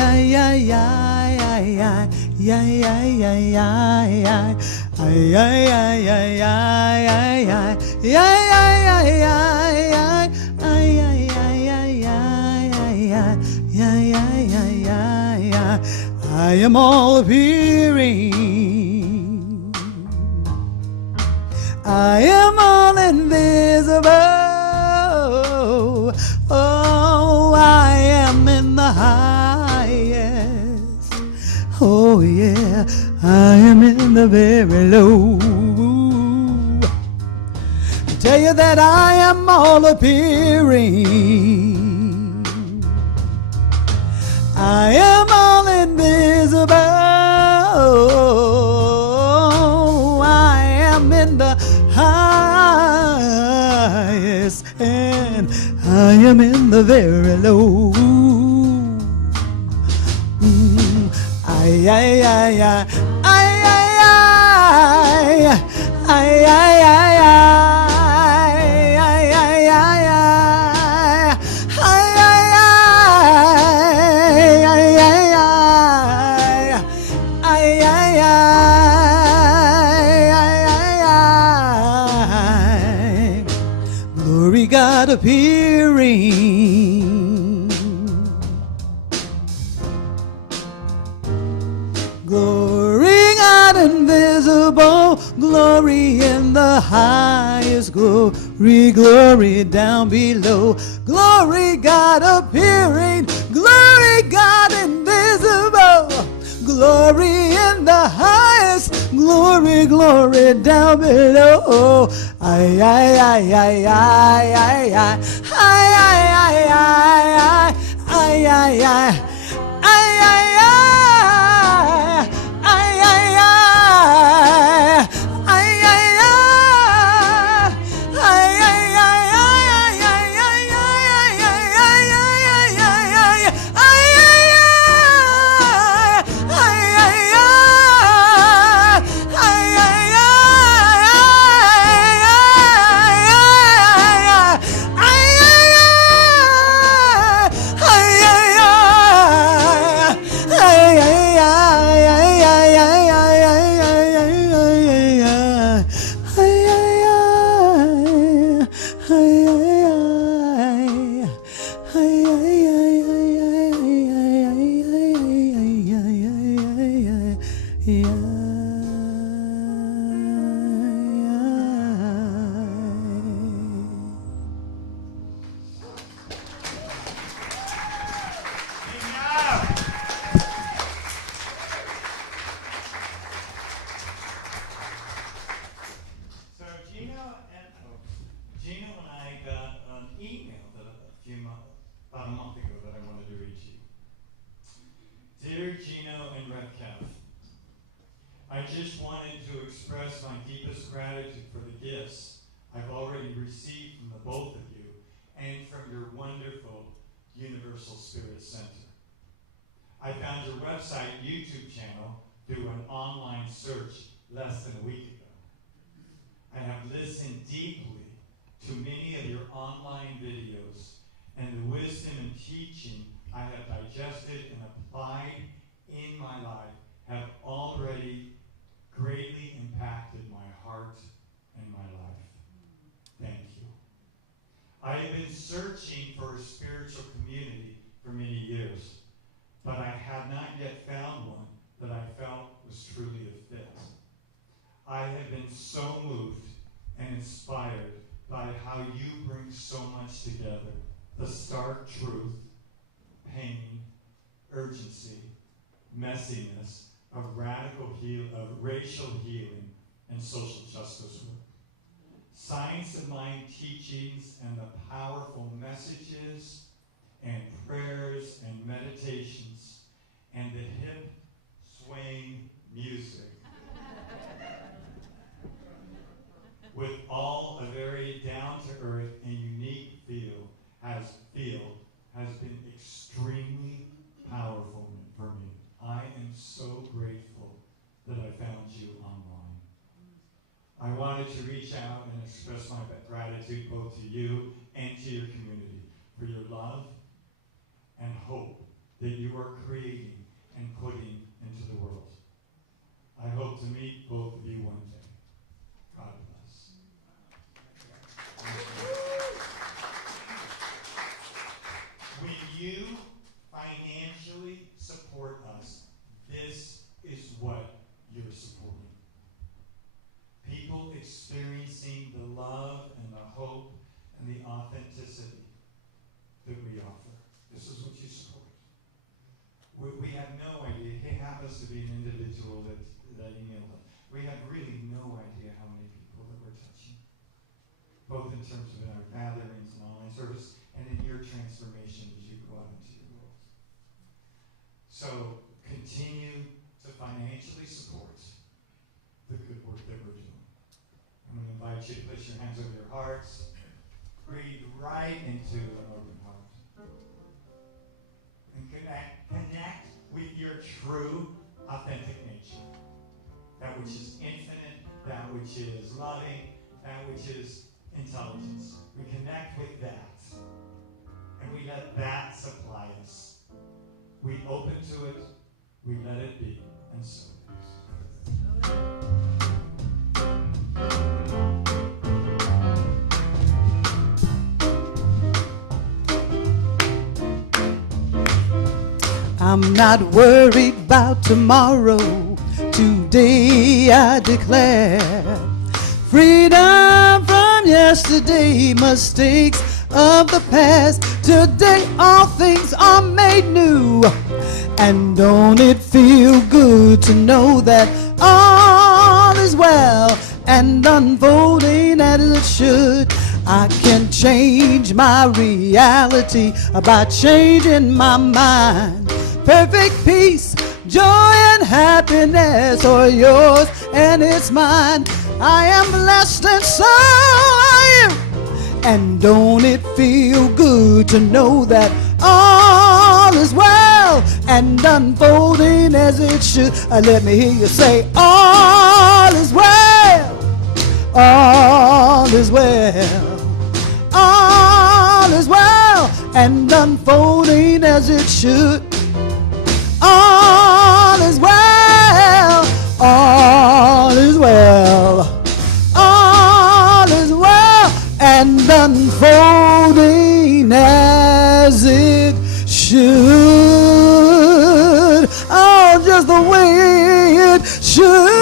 ay, ay, ay, I am all appearing. I am all invisible. Oh, I am in the highest. Oh, yeah, I am in the very low. Tell you that I am all appearing. I am all invisible. I am in the highest, and I am in the very low. Ay, ay, ay, ay, ay, ay, ay, ay, ay, glory God appearing, glory God invisible. highest. Glory, glory down below. Glory God appearing. Glory God invisible. Glory in the highest. Glory, glory down below. Ay, ay, ay, ay, ay, ay, ay, ay, ay, ay, ay, ay, ay, ay. Ay, ay, ay, ay, ay, ay, ay, ay, about a month ago that I wanted to read to you. Dear Gino and Redcalf, I just wanted to express my deepest gratitude for the gifts I've already received from the both of you and from your wonderful Universal Spirit Center. I found your website YouTube channel through an online search less than a week ago. I have listened deeply to many of your online videos, and the wisdom and teaching I have digested and applied in my life have already greatly impacted my heart and my life. Thank you. I have been searching for a spiritual community for many years, but I have not yet found one that I felt was truly a fit. I have been so moved and inspired by how you bring so much together: the stark truth, pain, urgency, messiness of racial healing and social justice work. Science of mind teachings and the powerful messages and prayers and meditations and the hip swaying music with all a very down-to-earth and unique feel has been extremely powerful for me. I am so grateful that I found you online. I wanted to reach out and express my gratitude both to you and to your community for your love and hope that you are creating and putting into the world. I hope to meet both of you one day. God bless. When you financially support us, this is what you're supporting. People experiencing the love and the hope and the authenticity that we offer. This is what you support. We have no idea. He happens to be an individual that emailed us. We have really no idea how many people that we're touching, both in terms of our gatherings and online service and in your transformation as you go out into your world. So continue to financially support the good work that we're doing. I'm going to invite you to place your hands over your hearts. Breathe right into an open heart. And connect with your true, authentic nature. That which is infinite, that which is loving, that which is intelligence. We connect with that. And we let that supply us. We open to it, we let it be, and so it is. I'm not worried about tomorrow. Today I declare Freedom from yesterday, mistakes of the past. Today all things are made new. And don't it feel good to know that all is well and unfolding as it should? I can change my reality by changing my mind. Perfect peace, joy and happiness are yours and it's mine. I am blessed and so are you. And don't it feel good to know that all is well and unfolding as it should? Let me hear you say, all is well, all is well. All is well and unfolding as it should. All is well, all is well, all is well and unfolding as it should. Oh, just the way it should.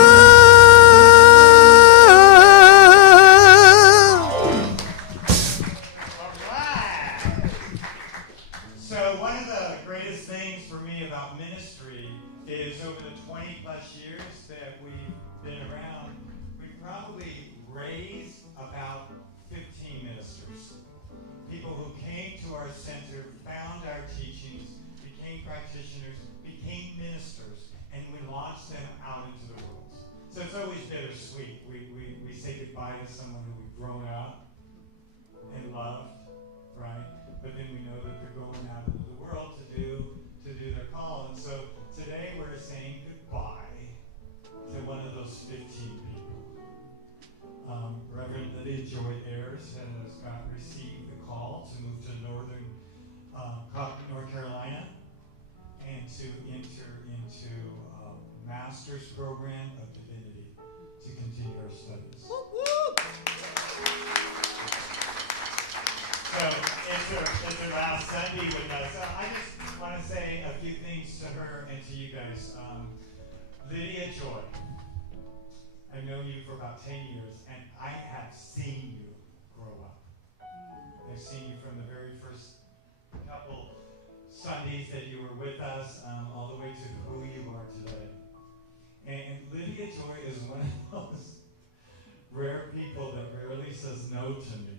So one of the greatest things for me about ministry is over the 20 plus years that we've been around, we've probably raised about 15 ministers. People who came to our center, found our teachings, became practitioners, became ministers, and we launched them out into the world. So it's always bittersweet. We say goodbye to someone who we've grown up and loved, right? But then we know that they're going out into the world to do their call. And so today we're saying goodbye to one of those 15 people. Reverend Lydia Joy Ayers has received the call to move to northern North Carolina and to enter into a master's program of divinity to continue our studies. So it's her last Sunday with us. I just want to say a few things to her and to you guys. Lydia Joy, I've known you for about 10 years, and I have seen you grow up. I've seen you from the very first couple Sundays that you were with us, all the way to who you are today. And Lydia Joy is one of those rare people that rarely says no to me.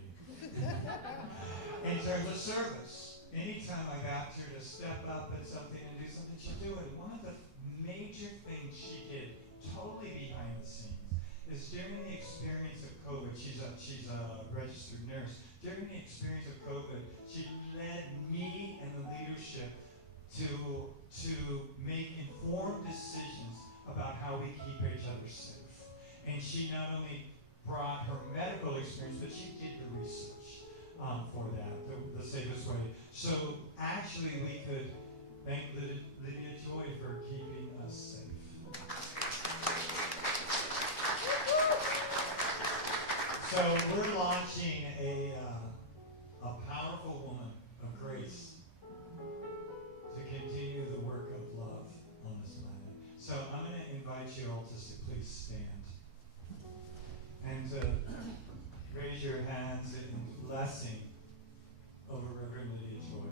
In terms of service, anytime I've asked her to step up at something and do something, she'll do it. One of the major things she did, totally behind the scenes, is during the experience of COVID, she's a registered nurse. During the experience of COVID, she led me and the leadership to make informed decisions about how we keep each other safe. And she not only brought her medical experience, but she did the research for that, the safest way. So actually we could thank Lydia Joy for keeping us safe. So we're launching a powerful woman of grace to continue the work of love on this planet. So I'm going to invite you all to please stand and raise your hands in blessing over Reverend Lydia Joy.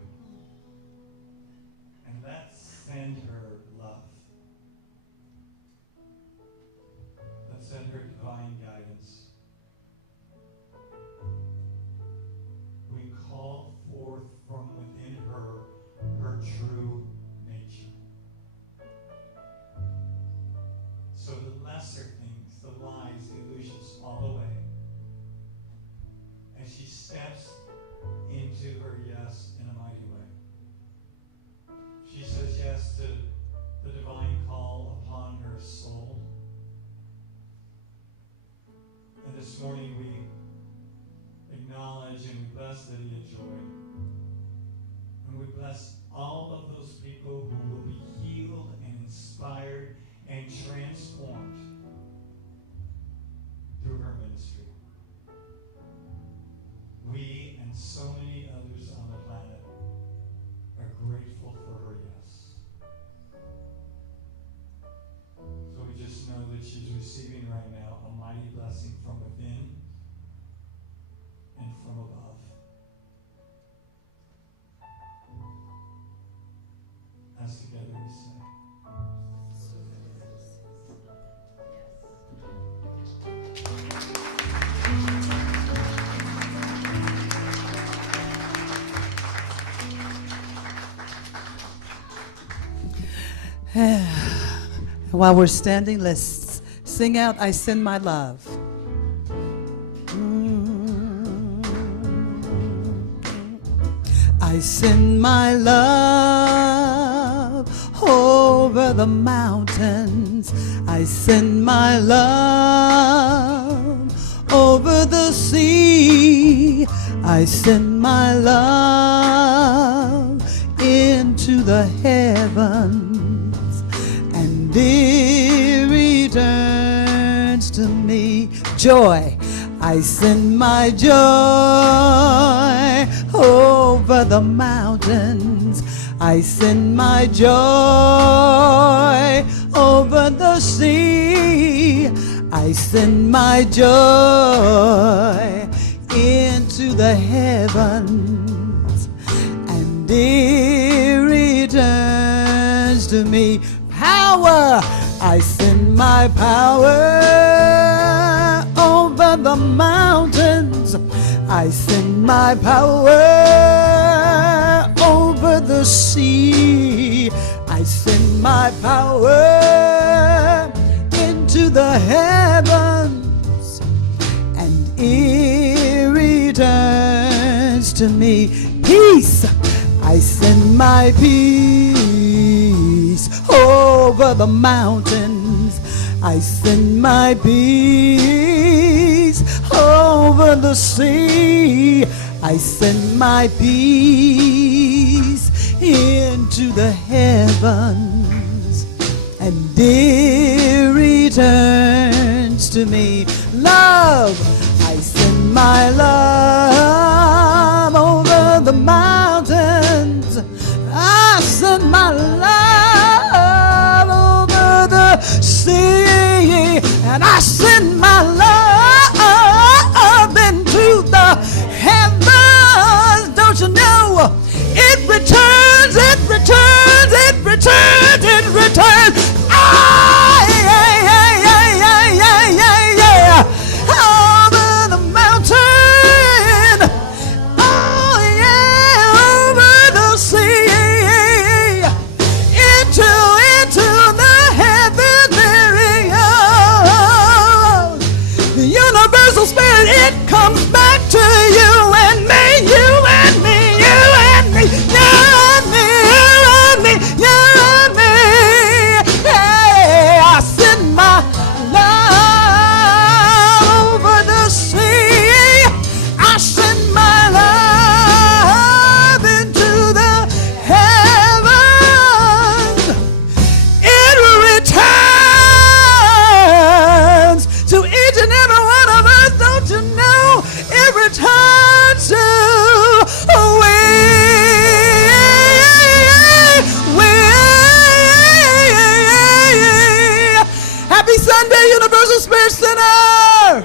And let's send her love. Let's send her divine guidance. We call forth from within her true nature. So the lesser things, the lies, the illusions fall away. And she steps into her yes in a mighty way. She says yes to the divine call upon her soul. And this morning we acknowledge and we bless Lydia Joy. And we bless all of those people who will be healed and inspired and transformed through her ministry. We and so many others on the planet are grateful for her yes. So we just know that she's receiving right now a mighty blessing from within While we're standing, let's sing out, I Send My Love. I send my love over the mountains. I send my love over the sea. I send my love into the heavens, and it returns to me. Joy. I send my joy over the mountains. I send my joy over the sea. I send my joy into the heavens, and it returns to me. Power. I send my power over the mountains. I send my power over the sea. I send my power into the heavens, and it returns to me. Peace. I send my peace over the mountains. I send my peace over the sea. I send my peace into the heavens, and it returns to me. Love. I send my love over the mountains. I send my love over the sea, and I send my love into the heavens. Don't you know? It returns, it returns, it returns, it returns. Over the mountain. Oh yeah, over the sea. Into the heavens there it goes. The universal spirit, it comes back to you and me, you and me, you and me, you and me, you and me, you and me. Hey, I send my love over the sea. I send my love into the heavens. It returns to each and every one of us. Don't you know? It returns to we. Happy Sunday, Universal Spirit Center.